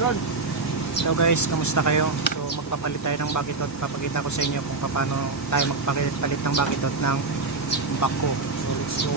So guys, kamusta kayo? So magpapalit tayo ng bakitot. Papakita ko sa inyo kung paano tayo magpapalit ng bakitot ng Backhoe. So let's go.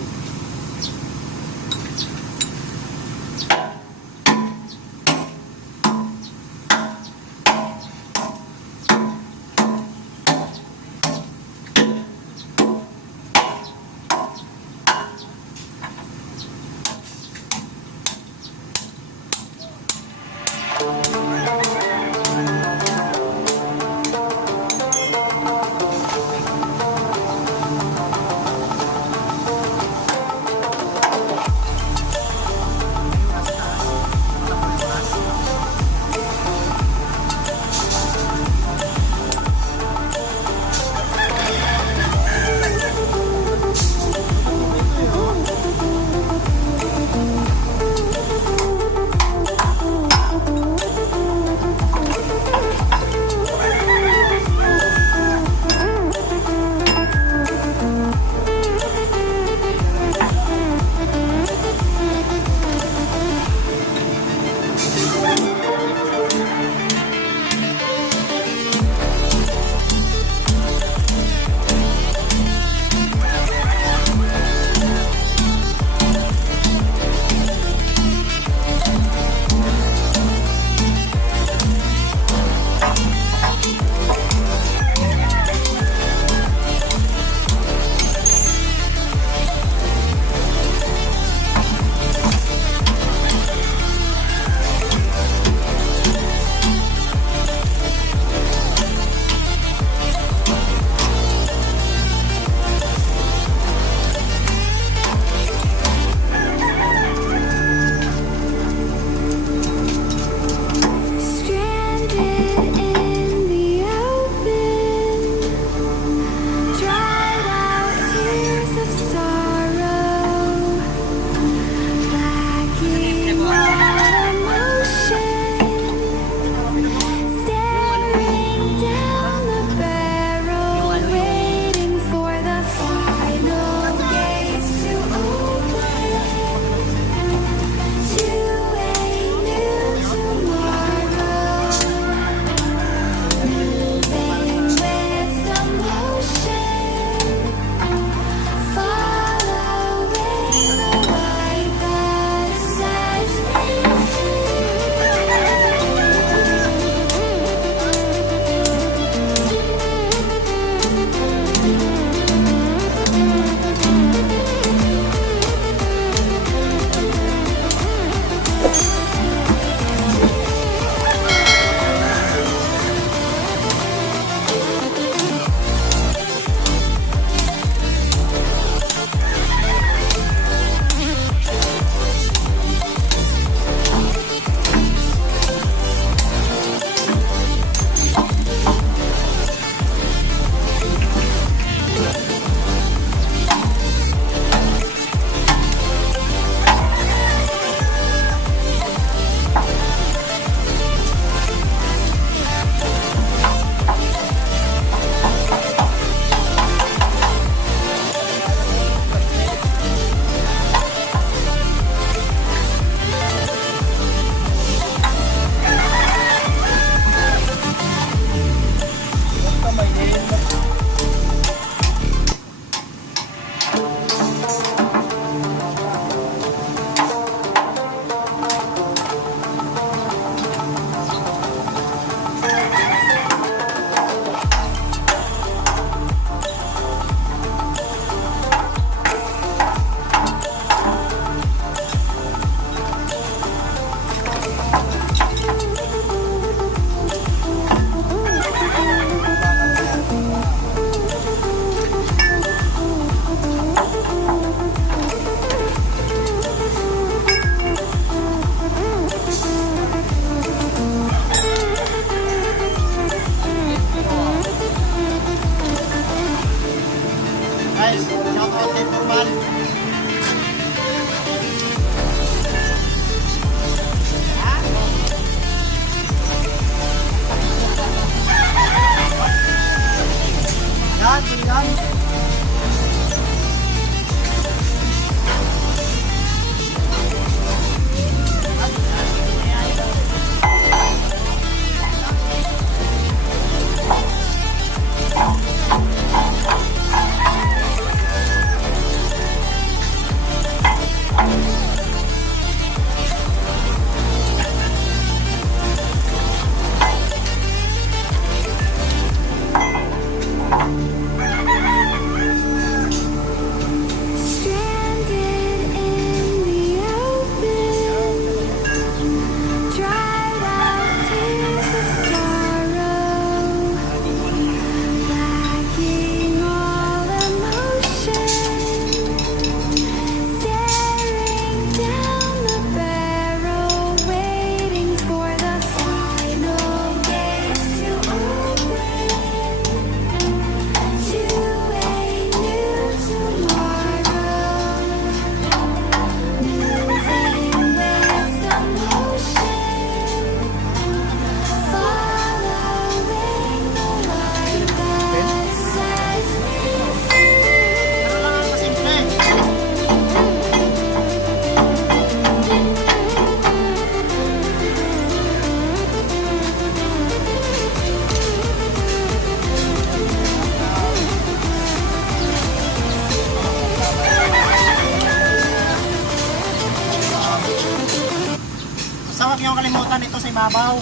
ibabaw.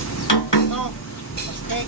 Ito, plastic.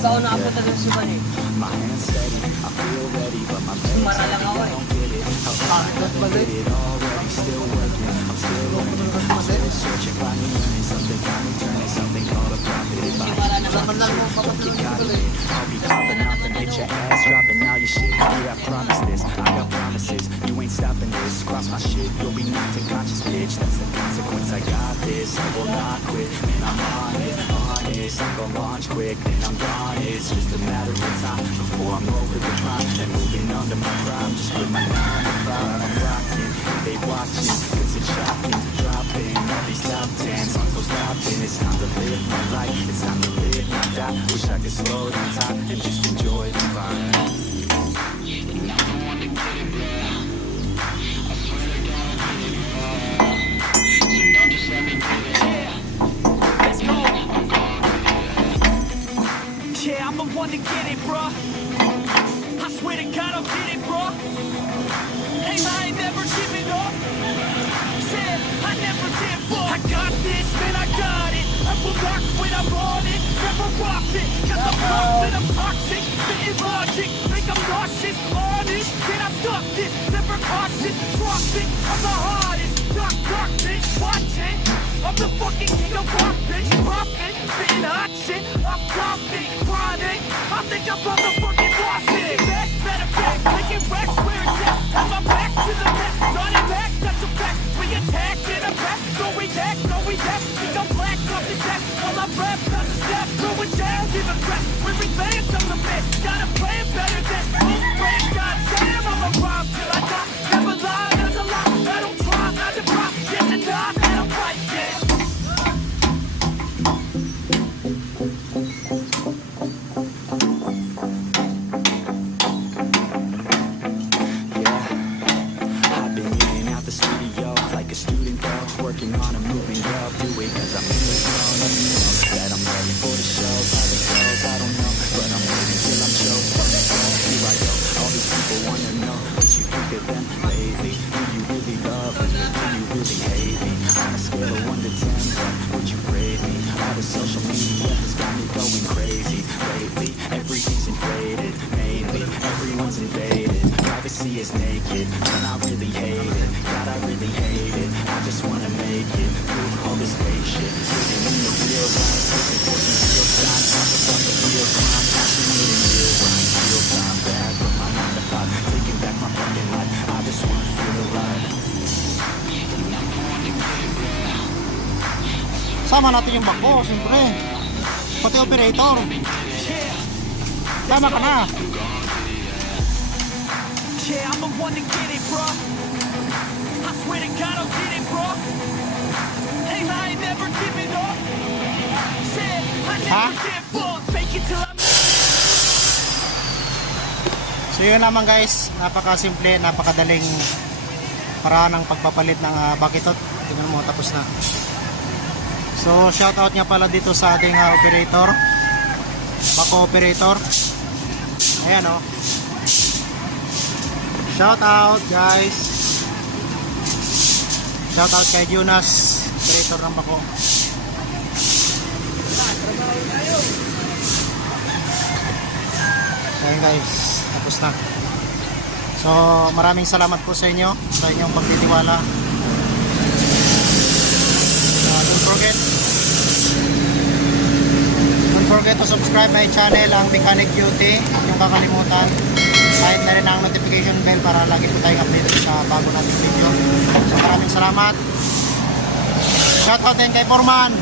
Saan na abot na si Manny? My hands steady, I feel ready, but my brain's Marala nga I don't get it. How I get it already, still working, I'm still learning, I'm still searching, finally learning something, finally turning something called a profit. If I ain't dropping it, got it. I'll be popping off and hit your ass, dropping all your shit. Yeah, I promise this, I got promises, you ain't stopping this. Cross my shit, you'll be knocked unconscious, bitch. That's the consequence, I got this, I will not quit, man, I'm on it, honest. I'm gon' launch quick, then I'm gone. It's just a matter of time before I'm over the prime and moving under my prime. Just with my 9 to 5, I'm rocking. They watching, cause it's shocking. Dropping all these top 10 songs, so stopping. It's time to live my life. It's time to live, not die. Wish I could slow down time and just enjoy the vibe. Yeah, I'm the one to get it, bruh. I swear to God I'll get it, bruh. Hey, I ain't never giving up. Said I never give up. I got this, man, I got it. I will rock when I'm on it. Never rock it, cause I'm toxic, I'm toxic. Spitting logic, make them nauseous. Honest, can I stop this? Never cautious, drop it. I'm the hardest, dark, bitch, watch it. I'm the fucking king of rock, bitch, poppin', spitting hot shit. I'm dropping, chronic. I think I'm about to fucking boss it. Back, better back, making racks where it's at. On my back to the left, running back, that's a fact. We attack in a back, so we act, no we act. Think I'm black off the set, while I rap, not the step. Throw it down, give a crap. We advance on the best, got a plan better than most brands. Goddamn, I'm a rhyme till I die. Never lie, that's a lie. I don't try, I defy. Get the die, and I'm right, yeah. Working on a moving girl, do it cause I'm in the zone. Let me know that I'm ready for the show. How it goes, I don't know, but I'm waiting till I'm chosen. Here I go, all these people wanna know what you think of them lately. Do you really love me? Do you really hate me? On a scale of 1 to 10, what would you grade me? All the social media has got me going crazy lately. Everything's inflated, mainly everyone's invaded. Privacy is naked, and I really hate it. God, I really hate it. I just wanna make it through all this fake shit. Living in the real life, looking for some real signs. Talk about the real crime, passionate and real rhyme. Real time, back from my 9 to 5. Taking back my fucking life, I just wanna feel alive. Sama natin yung bako, siyempre. Pati operator. Sama ka na. Yeah, I'm the one to get it, bruh. I swear to God I'll get it, bruh. Hey, I ain't never giving up. Said I never give up. Fake it till I'm... So yun naman guys, napakasimple, napakadaling paraan ng pagpapalit ng bakitot. Tingnan mo, tapos na. So shoutout nga pala dito sa ating operator, Backhoe operator. Ayan o. Shoutout guys. Shoutout kay Jonas, operator ng Backhoe. Ayan guys, tapos na. So maraming salamat po sa inyo, sa inyong pagtitiwala. Don't forget to subscribe my channel, ang Mechanic Duty. Huwag niyong kakalimutan. kahit na rin ang notification bell para lagi po tayong updated sa bago nating video. So maraming salamat. Shoutout din kay Foreman.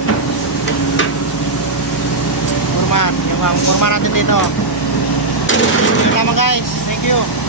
Foreman, yung Foreman natin dito. Yun lamang guys, thank you.